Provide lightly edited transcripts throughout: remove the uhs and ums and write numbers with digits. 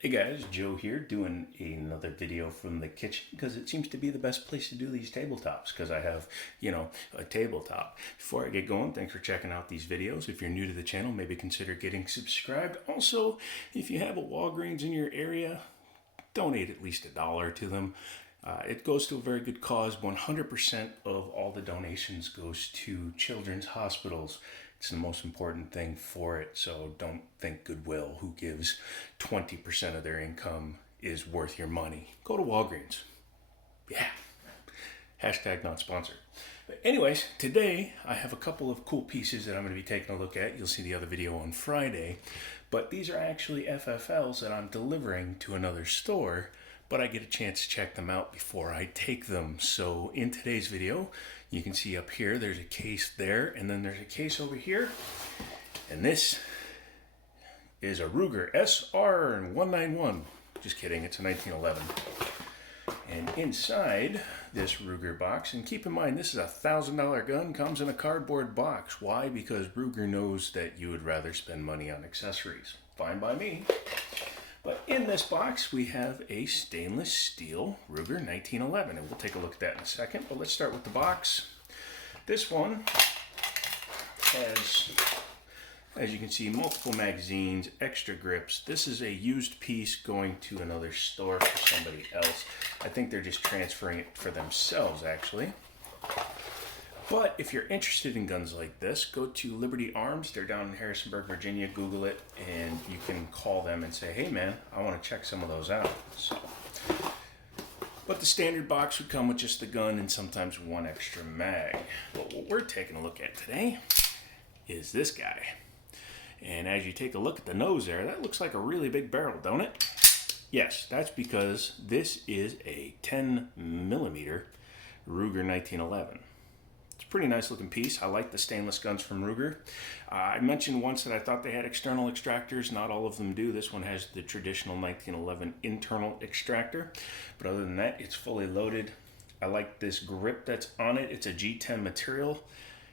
Hey guys, Joe here doing another video from the kitchen because it seems to be the best place to do these tabletops because I have, a tabletop. Before I get going, thanks for checking out these videos. If you're new to the channel, maybe consider getting subscribed. Also, if you have a Walgreens in your area, donate at least $1 to them. It goes to a very good cause. 100% of all the donations goes to children's hospitals. It's the most important thing for it, so don't think Goodwill, who gives 20% of their income, is worth your money. Go to Walgreens. Yeah. Hashtag not sponsored. But anyways, today I have a couple of cool pieces that I'm going to be taking a look at. You'll see the other video on Friday. But these are actually FFLs that I'm delivering to another store, but I get a chance to check them out before I take them. So in today's video, you can see up here, there's a case there, and then there's a case over here. And this is a Ruger SR1911. Just kidding, it's a 1911. And inside this Ruger box, and keep in mind this is a $1,000 gun, comes in a cardboard box. Why? Because Ruger knows that you would rather spend money on accessories. Fine by me. But in this box we have a stainless steel Ruger 1911, and we'll take a look at that in a second. But let's start with the box. This one has, as you can see, multiple magazines, extra grips. This is a used piece going to another store for somebody else. I think they're just transferring it for themselves, actually. But if you're interested in guns like this, go to Liberty Arms. They're down in Harrisonburg, Virginia. Google it, and you can call them and say, hey man, I want to check some of those out. But the standard box would come with just the gun and sometimes one extra mag. But what we're taking a look at today is this guy. And as you take a look at the nose there, that looks like a really big barrel, don't it? Yes, that's because this is a 10mm Ruger 1911. Pretty nice looking piece. I like the stainless guns from Ruger. I mentioned once that I thought they had external extractors. Not all of them do. This one has the traditional 1911 internal extractor. But other than that, it's fully loaded. I like this grip that's on it. It's a G10 material.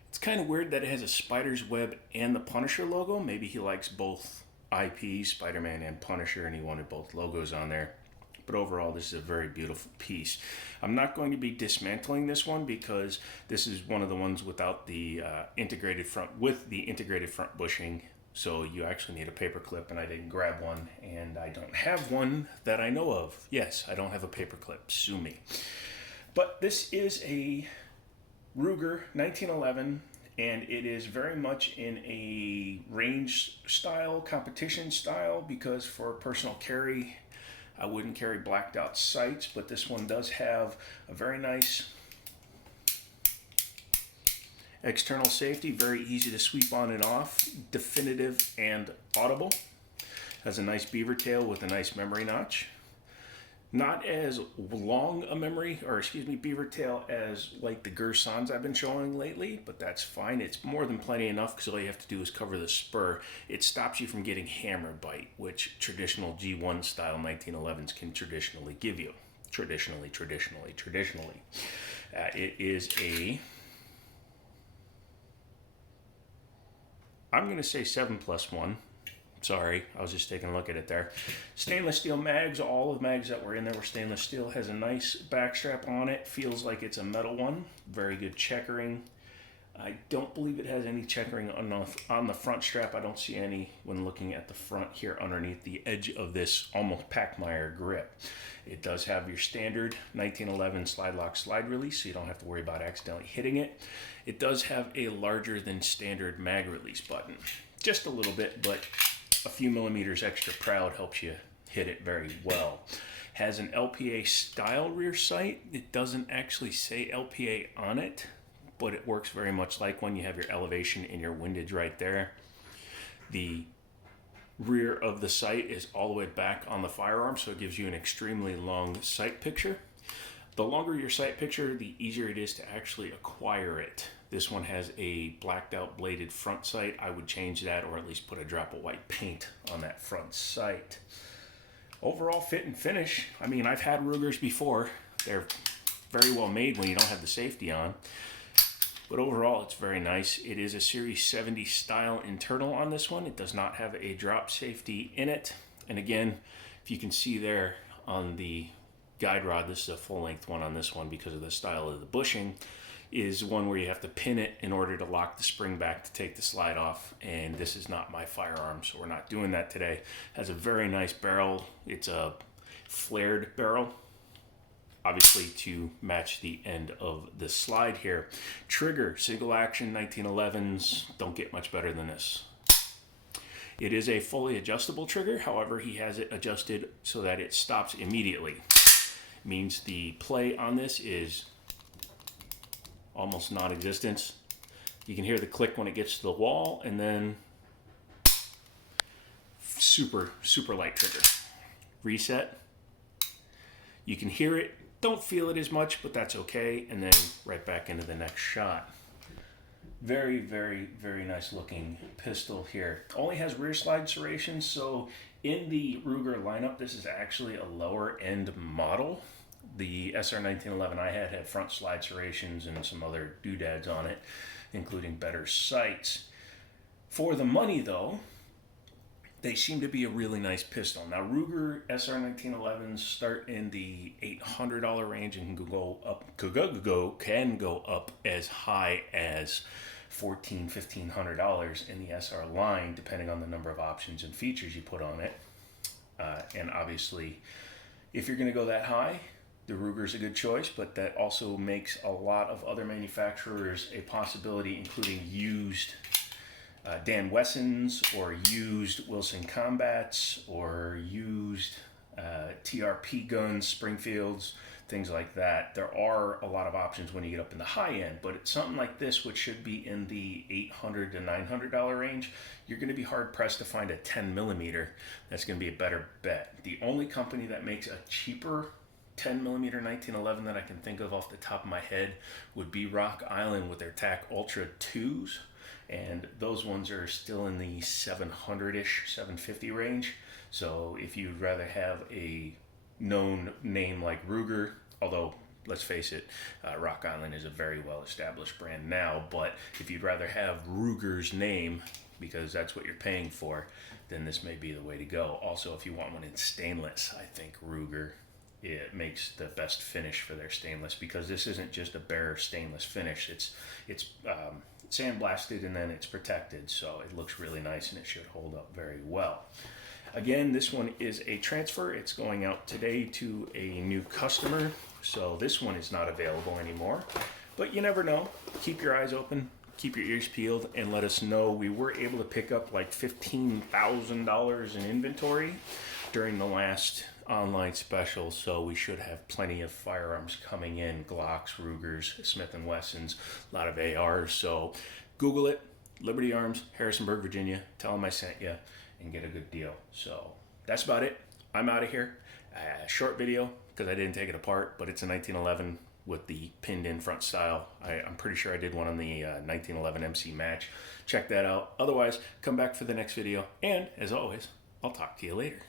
It's kind of weird that it has a spider's web and the Punisher logo. Maybe he likes both IPs, Spider-Man and Punisher, and he wanted both logos on there. But overall, this is a very beautiful piece. I'm not going to be dismantling this one because this is one of the ones without the integrated front, with the integrated front bushing. So you actually need a paper clip, and I didn't grab one, and I don't have one that I know of. Yes, I don't have a paper clip. Sue me. But this is a Ruger 1911. And it is very much in a range style, competition style, because for personal carry, I wouldn't carry blacked out sights, but this one does have a very nice external safety, very easy to sweep on and off, definitive and audible. Has a nice beaver tail with a nice memory notch. Not as long a beaver tail as like the Gersons I've been showing lately, but that's fine. It's more than plenty enough because all you have to do is cover the spur. It stops you from getting hammer bite, which traditional G1 style 1911s can traditionally give you. Traditionally. It is a, I'm going to say 7+1. Sorry, I was just taking a look at it there. Stainless steel mags. All of the mags that were in there were stainless steel. Has a nice back strap on it. Feels like it's a metal one. Very good checkering. I don't believe it has any checkering on the front strap. I don't see any when looking at the front here underneath the edge of this almost Packmeyer grip. It does have your standard 1911 slide lock slide release, so you don't have to worry about accidentally hitting it. It does have a larger than standard mag release button. Just a little bit, but a few millimeters extra proud helps you hit it very well. Has an LPA style rear sight. It doesn't actually say LPA on it, but it works very much like one. You have your elevation and your windage right there. The rear of the sight is all the way back on the firearm, so it gives you an extremely long sight picture. The longer your sight picture, the easier it is to actually acquire it. This one has a blacked out bladed front sight. I would change that, or at least put a drop of white paint on that front sight. Overall fit and finish, I mean, I've had Rugers before. They're very well made when you don't have the safety on. But overall, it's very nice. It is a Series 70 style internal on this one. It does not have a drop safety in it. And again, If you can see there on the guide rod, this is a full length one on this one because of the style of the bushing, is one where you have to pin it in order to lock the spring back to take the slide off, and this is not my firearm, so we're not doing that today. It has a very nice barrel. It's a flared barrel, obviously to match the end of the slide here. Trigger, single action 1911s, don't get much better than this. It is a fully adjustable trigger, however he has it adjusted so that it stops immediately. Means the play on this is almost non-existent. You can hear the click when it gets to the wall, and then super light trigger. Reset. You can hear it, don't feel it as much, but that's okay, and then right back into the next shot. Very nice looking pistol here. Only has rear slide serrations, so in the Ruger lineup, this is actually a lower end model. The SR1911 I had front slide serrations and some other doodads on it, including better sights. For the money though, they seem to be a really nice pistol. Now Ruger SR1911s start in the $800 range and can go up as high as $1,400-$1,500 in the SR line, depending on the number of options and features you put on it. And obviously, if you're going to go that high, the Ruger's a good choice, but that also makes a lot of other manufacturers a possibility, including used Dan Wessons or used Wilson Combats or used TRP guns, Springfields, things like that. There are a lot of options when you get up in the high end, but it's something like this, which should be in the $800 to $900 range, you're going to be hard pressed to find a 10 millimeter that's going to be a better bet. The only company that makes a cheaper 10 millimeter 1911 that I can think of off the top of my head would be Rock Island with their TAC Ultra 2s, and those ones are still in the 700-ish, 750 range. So if you'd rather have a known name like Ruger, although let's face it, Rock Island is a very well established brand now, but if you'd rather have Ruger's name because that's what you're paying for, then this may be the way to go. Also, if you want one in stainless, I think Ruger, it makes the best finish for their stainless, because this isn't just a bare stainless finish. It's sandblasted and then it's protected, so it looks really nice and it should hold up very well. Again, this one is a transfer. It's going out today to a new customer, so this one is not available anymore. But you never know. Keep your eyes open, keep your ears peeled, and let us know. We were able to pick up like $15,000 in inventory during the last online special, so we should have plenty of firearms coming in. Glocks, Rugers, Smith & Wessons, a lot of ARs. So Google it, Liberty Arms, Harrisonburg, Virginia. Tell them I sent you and get a good deal. So that's about it. I'm out of here. Short video because I didn't take it apart, but it's a 1911 with the pinned in front style. I'm pretty sure I did one on the 1911 MC match. Check that out. Otherwise, come back for the next video, and as always, I'll talk to you later.